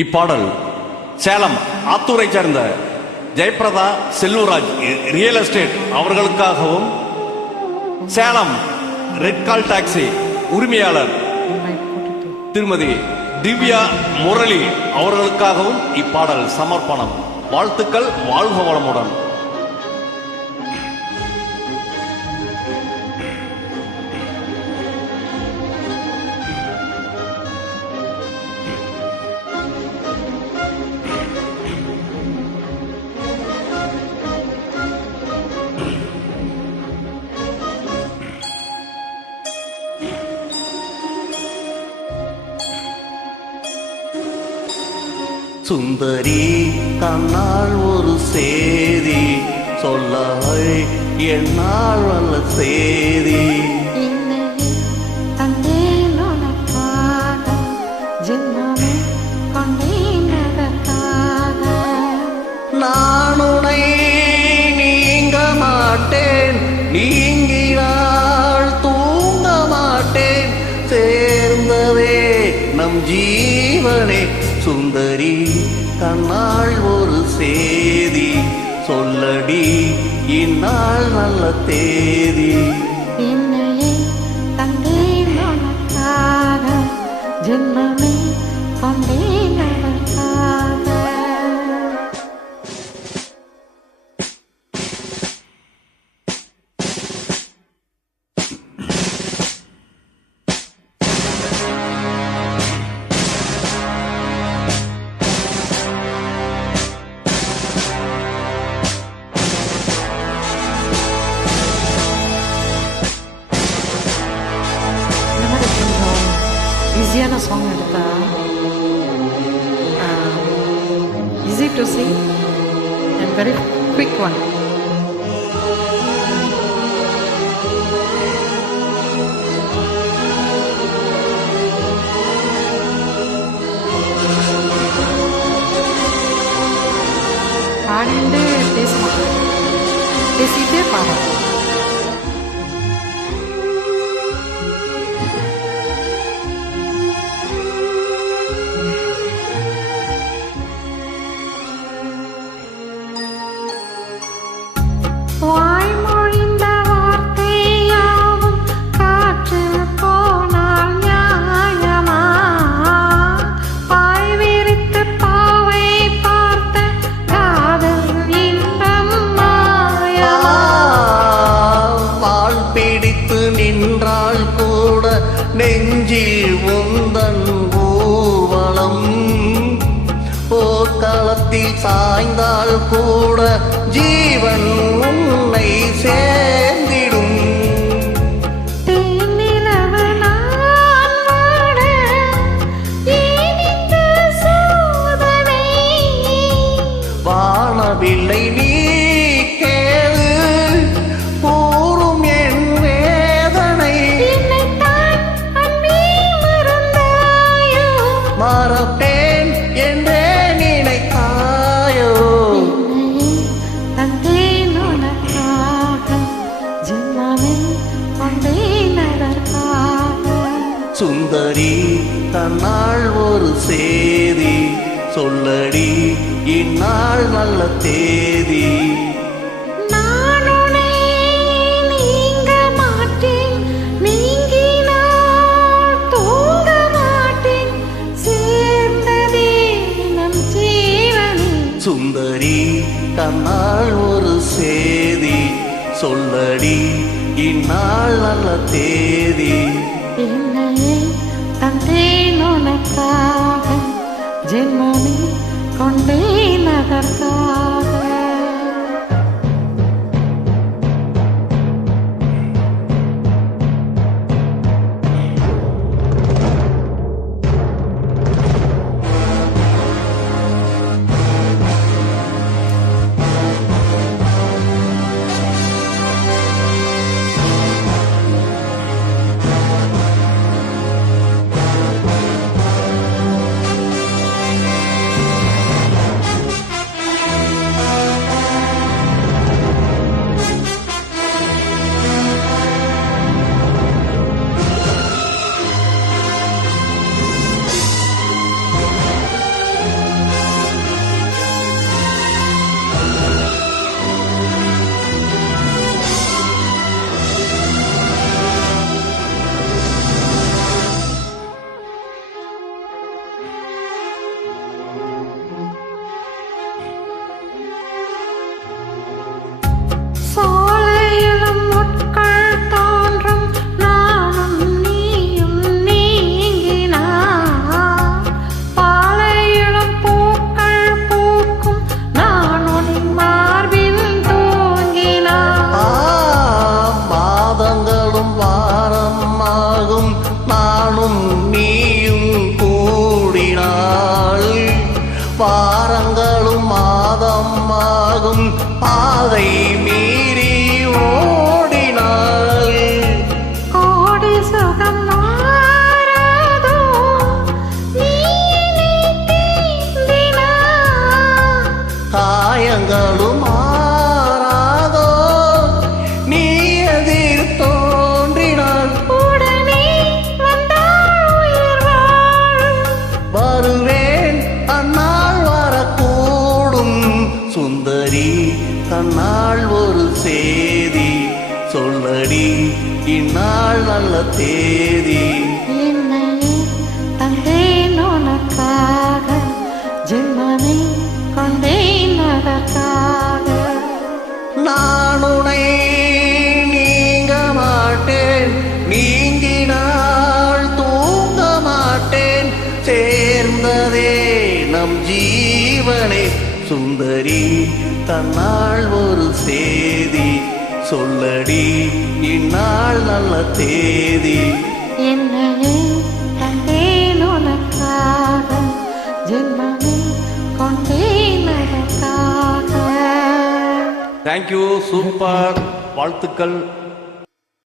இப்பாடல் சேலம் ஆத்தூரை சேர்ந்த ஜெயபிரதா செல்வராஜ் ரியல் எஸ்டேட் அவர்களுக்காகவும், சேலம் ரெட் கால் டாக்ஸி உரிமையாளர் திருமதி திவ்யா முரளி அவர்களுக்காகவும் இப்பாடல் சமர்ப்பணம். வாழ்த்துக்கள். வாழ்க வளமுடன். சுந்தரி தன்னால் ஒரு சேதி சொல்ல என்னால் வல்ல சேதி. நான் உனை நீங்க மாட்டேன், நீங்கினால் தூங்க மாட்டேன், சேர்ந்ததே நம் ஜீவனே. சுந்தரி தன்னால் ஒரு சேதி சொல்லடி இந்நாள் நல்ல தேதி. என்னையே தந்தேன் உனக்காக, ஜென்மமே கொண்டேன் அதற்காக. ஈஸியான சாங் எடுத்தா easy to sing and very quick one. பாடிண்டே பேசிட்டே பாடும். வாய்மொழிந்த வார்த்தையாவும் காற்று போனால் நியாயமா? பாய் விரித்து பாவை பார்த்த காதல் இன்பம் மாயமா? பால் பிடித்து நின்றால் கூட நெஞ்சில் உந்தன் ஊர்வலம், போர்க்களத்தில் சாய்ந்தால் கூட ஜீவன் உன்னை சேர்ந்திடும். தேனிலவு நான் வாட ஏன் இந்த சோதனை? வானவில்லை நீ கேளு போரும் என் வேதனை. என்னைத்தான் அன்பே மறந்தாயோ? மறப்பேன் என்றே நினைத்தாயோ? தந்தேன் உனக்காக, ஜென்மமே கொண்டேன் அதற்காக. சுந்தரி தன்னால் ஒரு சேதி சொல்லடி இந்நாள் நல்ல தேதி. நான் உன்னை நீங்க மாட்டேன், நீங்கினால் தூங்க மாட்டேன், சேர்ந்ததே நம் ஜீவனே. சுந்தரி தன்னால் ஒரு சேதி சொல்லடி இந்நாள் நல்ல தேதி. என்னையே தந்தேன் உனக்காக, ஜென்மமே கொண்டேன் அதற்காக. வாரங்களும் மாதமாகும் பாதை மீறி ஓடினாள் கோடி சுகம் மாறாதோ நீ நீந்தினா காயங்களும் மாறாதோ நீ எதிர் தோன்றினாள் உடனே வந்தாள் உயிர் வாழும் வருவேன் அந்நாள் வரக்கூடும் சுந்தரி தன்னாள் ஒரு சேதி சொல்லடி இந்நாள் நல்ல தேதி என்னையே தந்தேன் உனக்காக ஜென்மனை கொண்டேன் அதற்காக நான் உனை நீங்க மாட்டேன் நீங்கினால் தூங்க மாட்டேன் சேர்ந்ததே நம் ஜீவனே சுந்தரி தன்னாள் ஒரு சேதி சொல்லடி இந்நாள் நல்ல தேதி என்னையே தந்தேன் உனக்காக ஜென்மனை கொண்டேன் அதற்காக தேங்க்யூ, சூப்பர், வாழ்த்துக்கள்.